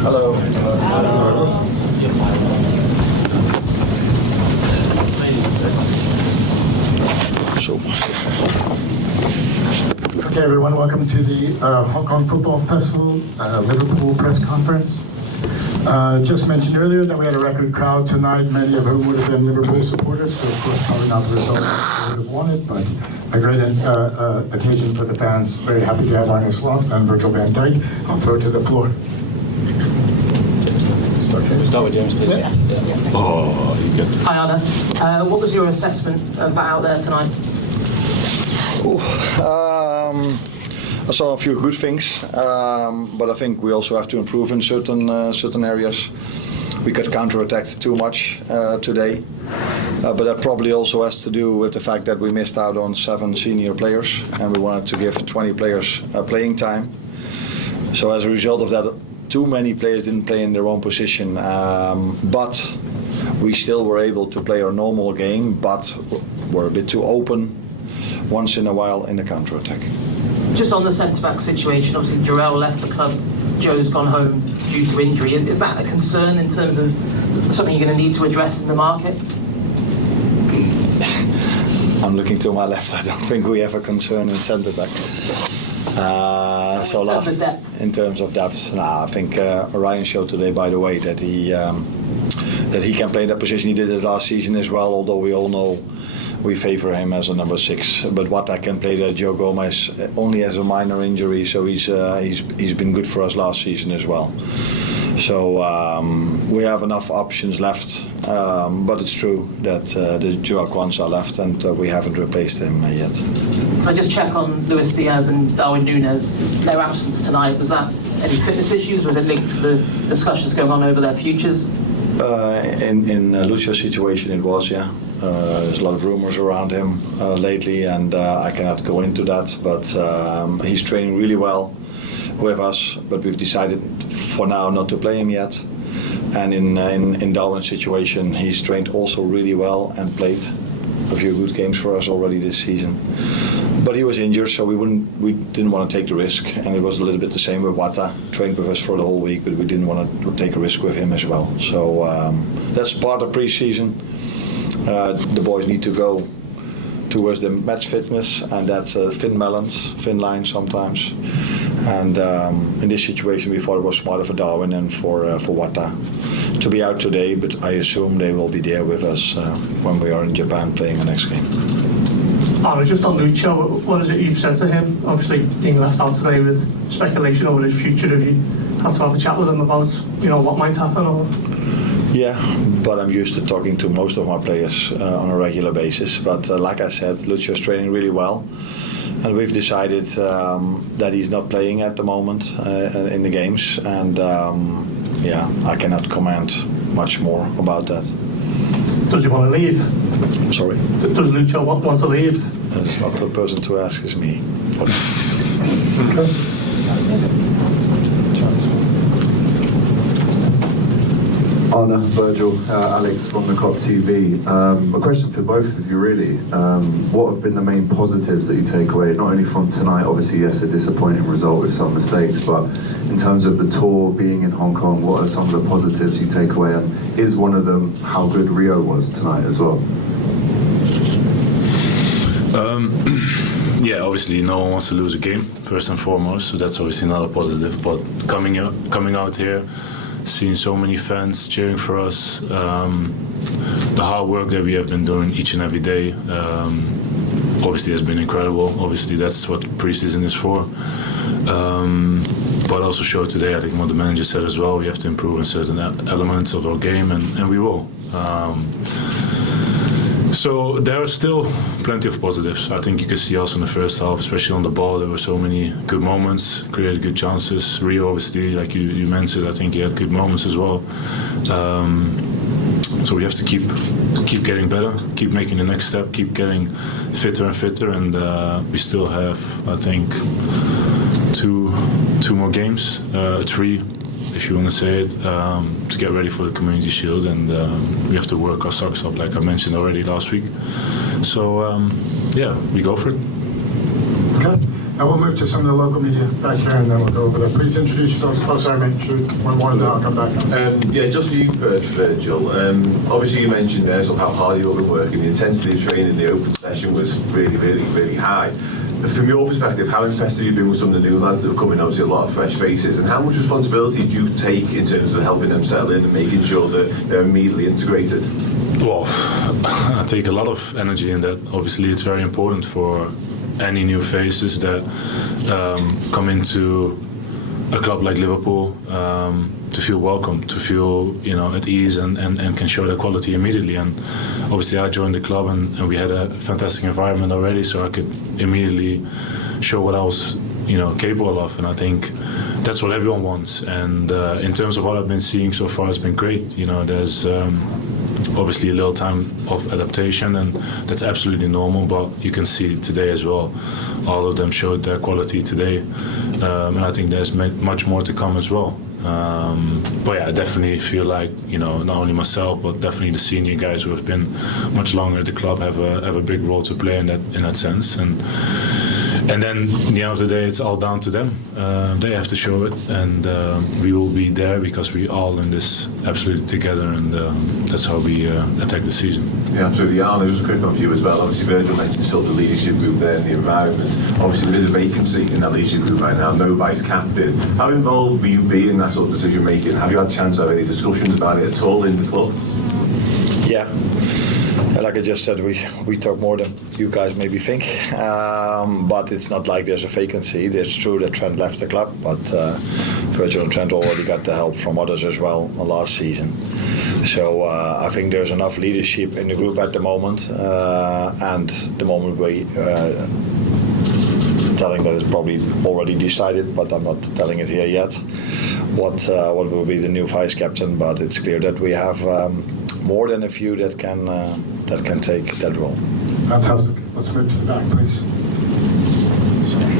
Hello. Okay, everyone, welcome to the Hong Kong Football Festival Liverpool press conference. Just mentioned earlier that we had a record crowd tonight, many of whom would have been Liverpool supporters, so of course probably not the result we would have wanted, but a great occasion for the fans. Very happy to have Arne and Virgil van Dijk. I'll throw it to the floor. Start with James, please. Yeah. Oh, you good. Hi, Arne. What was your assessment of that out there tonight? I saw a few good things, but I think we also have to improve in certain areas. We got counter-attacked too much today, but that probably also has to do with the fact that we missed out on 7 senior players, and we wanted to give 20 players playing time. So as a result of that, too many players didn't play in their own position, but we still were able to play our normal game, but were a bit too open once in a while in the counter-attack. Just on the centre-back situation, obviously Jarrell left the club, Joe's gone home due to injury. Is that a concern in terms of something you're going to need to address in the market? I'm looking to my left. I don't think we have a concern in centre-back. In terms of depth, I think Ryan showed today, by the way, that he can play that position. He did it last season as well, although we all know we favour him as a number 6. But Wata can play that. Joe Gomez only has a minor injury, so he's been good for us last season as well. So we have enough options left, but it's true that the Joao Kwanzaa left and we haven't replaced him yet. Can I just check on Luis Diaz and Darwin Núñez? Their absence tonight, was that any fitness issues, or was it linked to the discussions going on over their futures? In Lucio's situation it was, yeah. There's a lot of rumours around him lately, and I cannot go into that, but he's training really well with us, but we've decided for now not to play him yet. And in Darwin's situation, he's trained also really well and played a few good games for us already this season. But he was injured, so we didn't want to take the risk, and it was a little bit the same with Wata. Trained with us for the whole week, but we didn't want to take a risk with him as well. So that's part of pre-season. The boys need to go towards the match fitness, and that's thin line sometimes. And in this situation, we thought it was smarter for Darwin and for Wata to be out today, but I assume they will be there with us when we are in Japan playing the next game. Arne, just on Lucho, what is it you've said to him? Obviously, being left out today with speculation over his future, have you had to have a chat with him about, what might happen? Or? Yeah, but I'm used to talking to most of my players on a regular basis. But like I said, Lucio's training really well. And we've decided that he's not playing at the moment in the games. And I cannot comment much more about that. Does he want to leave? Sorry? Does Lucho want to leave? It's not the person to ask, it's me. Okay. Arne, Virgil, Alex from the COP TV. A question for both of you really. What have been the main positives that you take away, not only from tonight, obviously yes, a disappointing result with some mistakes, but in terms of the tour, being in Hong Kong, what are some of the positives you take away, and is one of them how good Rio was tonight as well? Yeah, obviously no one wants to lose a game, first and foremost, so that's obviously not a positive, but coming out here, seeing so many fans cheering for us, the hard work that we have been doing each and every day obviously has been incredible. Obviously that's what pre-season is for, but also showed today, I think what the manager said as well, we have to improve in certain elements of our game, and we will. So there are still plenty of positives. I think you could see also in the first half, especially on the ball, there were so many good moments, created good chances. Rio, obviously, like you mentioned, I think he had good moments as well. So we have to keep getting better, keep making the next step, keep getting fitter and fitter, and we still have, I think, two more games, 3. If you want to say it, to get ready for the Community Shield, and we have to work our socks up, like I mentioned already last week. So, we go for it. Okay. Now we'll move to some of the local media back here, and then we'll go over there. Please introduce yourselves. Oh, sorry, mate. Shoot one more, and then I'll come back. Yeah, just for you first, Virgil. Obviously, you mentioned there sort of how hard you've been working. The intensity of training in the open session was really high. From your perspective, how impressed have you been with some of the new lads that have come in? Obviously, a lot of fresh faces. And how much responsibility do you take in terms of helping them settle in and making sure that they're immediately integrated? Well, I take a lot of energy in that. Obviously, it's very important for any new faces that come into a club like Liverpool to feel welcome, to feel at ease and can show their quality immediately. And obviously I joined the club and we had a fantastic environment already, so I could immediately show what I was capable of. And I think that's what everyone wants. And in terms of what I've been seeing so far, it's been great. There's obviously a little time of adaptation, and that's absolutely normal, but you can see today as well, all of them showed their quality today, and I think there's much more to come as well. But yeah, I definitely feel like not only myself but definitely the senior guys who have been much longer at the club have a big role to play in that sense. And then at the end of the day, it's all down to them. They have to show it, and we will be there because we all in this absolutely together, and that's how we attack the season. Yeah, absolutely. Arne, just a quick one for you as well. Obviously, Virgil mentioned still the leadership group there and the environment. Obviously, there is a vacancy in that leadership group right now, no vice captain. How involved will you be in that sort of decision making? Have you had a chance to have any discussions about it at all in the club? Yeah. Like I just said, we talk more than you guys maybe think, but it's not like there's a vacancy. It's true that Trent left the club, but Virgil and Trent already got the help from others as well last season. So I think there's enough leadership in the group at the moment, and the moment we telling that it's probably already decided, but I'm not telling it here yet, what will be the new vice captain. But it's clear that we have more than a few that can take that role. Fantastic. Let's move to the back, please. Sorry.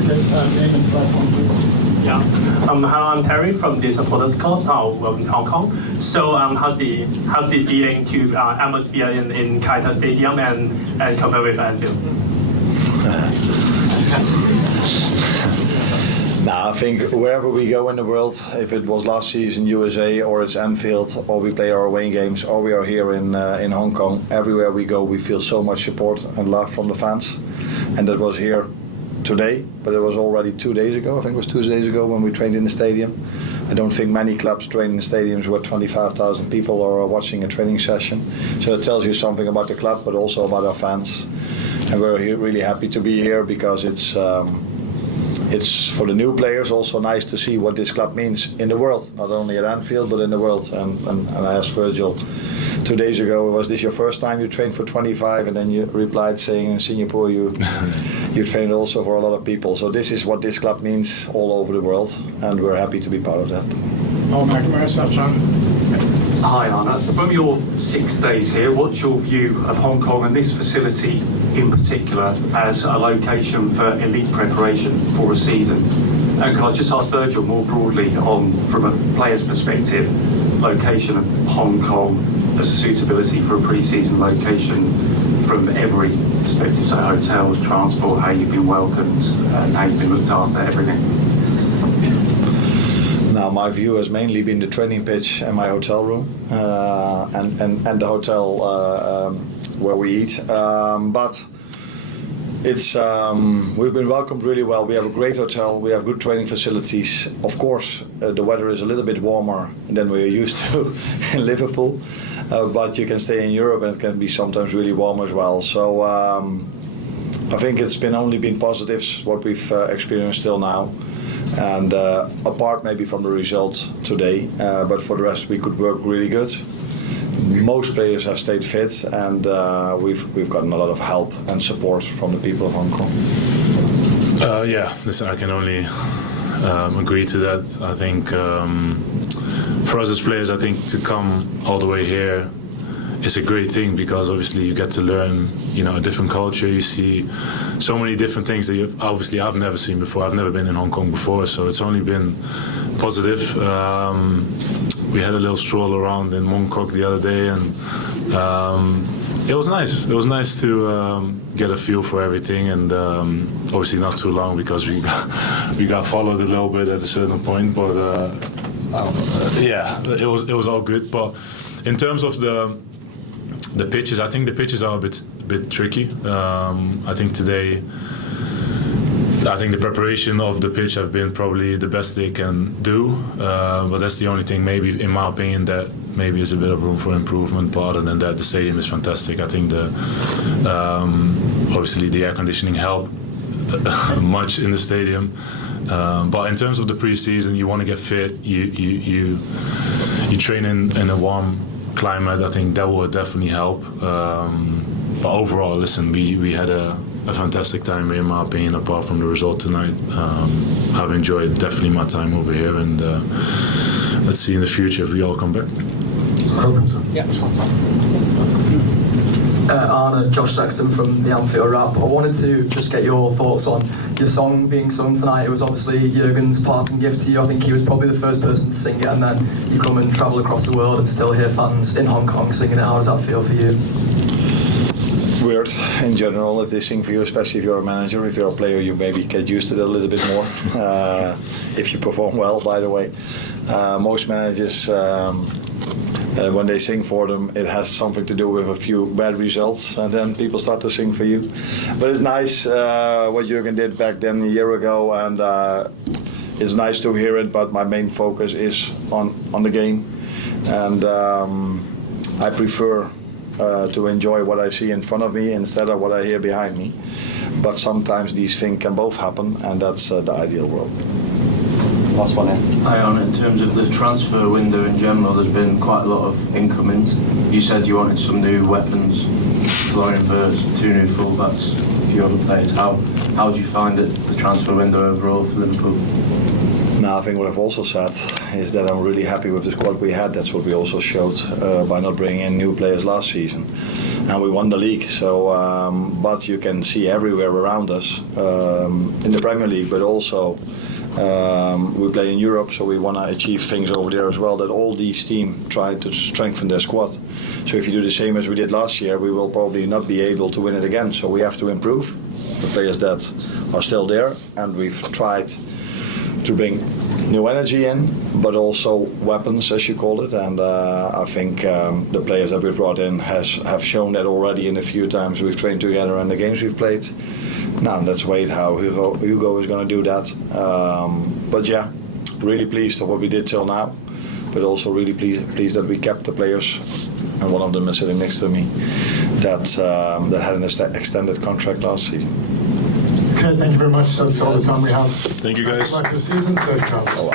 Okay, name and platform, please. Yeah. Hello, I'm Terry from the Supporters Club in Hong Kong. So how's the feeling to atmosphere in Qatar Stadium and compare with Anfield? Now, I think wherever we go in the world, if it was last season USA or it's Anfield or we play our away games or we are here in Hong Kong, everywhere we go we feel so much support and love from the fans. And that was here today, but it was already 2 days ago. I think it was 2 days ago when we trained in the stadium. I don't think many clubs train in stadiums where 25,000 people are watching a training session. So it tells you something about the club, but also about our fans. And we're really happy to be here because it's for the new players also nice to see what this club means in the world, not only at Anfield but in the world. And I asked Virgil 2 days ago, was this your first time you trained for 25? And then you replied saying in Singapore you trained also for a lot of people. So this is what this club means all over the world, and we're happy to be part of that. Oh, McNamara, John. Hi Arne, from your 6 days here, what's your view of Hong Kong and this facility in particular as a location for elite preparation for a season? And can I just ask Virgil more broadly from a player's perspective, location of Hong Kong as a suitability for a pre-season location from every perspective, so hotels, transport, how you've been welcomed, and how you've been looked after, everything? Now, my view has mainly been the training pitch and my hotel room, and the hotel where we eat. But it's we've been welcomed really well. We have a great hotel. We have good training facilities. Of course, the weather is a little bit warmer than we're used to in Liverpool, but you can stay in Europe and it can be sometimes really warm as well. So I think it's only been positives what we've experienced till now. And apart maybe from the results today, but for the rest we could work really good. Most players have stayed fit, and we've gotten a lot of help and support from the people of Hong Kong. Yeah, listen, I can only agree to that. I think for us as players, I think to come all the way here is a great thing, because obviously you get to learn, a different culture. You see so many different things that I've never seen before. I've never been in Hong Kong before, so it's only been positive. We had a little stroll around in Mong Kok the other day, and It was nice. It was nice to get a feel for everything, and obviously not too long because we got followed a little bit at a certain point. But yeah, it was all good. But in terms of the pitches, I think the pitches are a bit tricky. I think today, the preparation of the pitch have been probably the best they can do. But that's the only thing, maybe in my opinion, that maybe is a bit of room for improvement. But other than that, the stadium is fantastic. I think obviously the air conditioning helped much in the stadium. But in terms of the preseason, you want to get fit. You train in a warm climate. I think that will definitely help. But overall, listen, we had a fantastic time in my opinion, apart from the result tonight. I've enjoyed definitely my time over here, and let's see in the future if we all come back. Arne, Josh Sexton from the Anfield Rap. I wanted to just get your thoughts on your song being sung tonight. It was obviously Jurgen's parting gift to you. I think he was probably the first person to sing it, and then you come and travel across the world and still hear fans in Hong Kong singing it. How does that feel for you? Weird in general if they sing for you, especially if you're a manager. If you're a player, you maybe get used to it a little bit more. If you perform well, by the way. Most managers, when they sing for them, it has something to do with a few bad results, and then people start to sing for you. But it's nice what Jurgen did back then a year ago, and it's nice to hear it. But my main focus is on the game, and I prefer to enjoy what I see in front of me instead of what I hear behind me. But sometimes these things can both happen, and that's the ideal world. Last one in. Hi, Arne. In terms of the transfer window in general, there's been quite a lot of incomings. You said you wanted some new weapons, Florian Wirtz, 2 new fullbacks, a few other players. How do you find it, the transfer window overall for Liverpool? Now, I think what I've also said is that I'm really happy with the squad we had. That's what we also showed by not bringing in new players last season. And we won the league. So, but you can see everywhere around us, in the Premier League, but also we play in Europe, so we want to achieve things over there as well, that all these teams try to strengthen their squad. So if you do the same as we did last year, we will probably not be able to win it again. So we have to improve the players that are still there, and we've tried to bring new energy in, but also weapons, as you call it. And I think the players that we've brought in have shown that already in the few times we've trained together and the games we've played. Now let's wait how Hugo is going to do that. But yeah, really pleased of what we did till now, but also really pleased that we kept the players, and one of them is sitting next to me, that had an extended contract last season. Okay, thank you very much. That's all the time we have. Thank you, guys. Best of luck this season. Safe travels.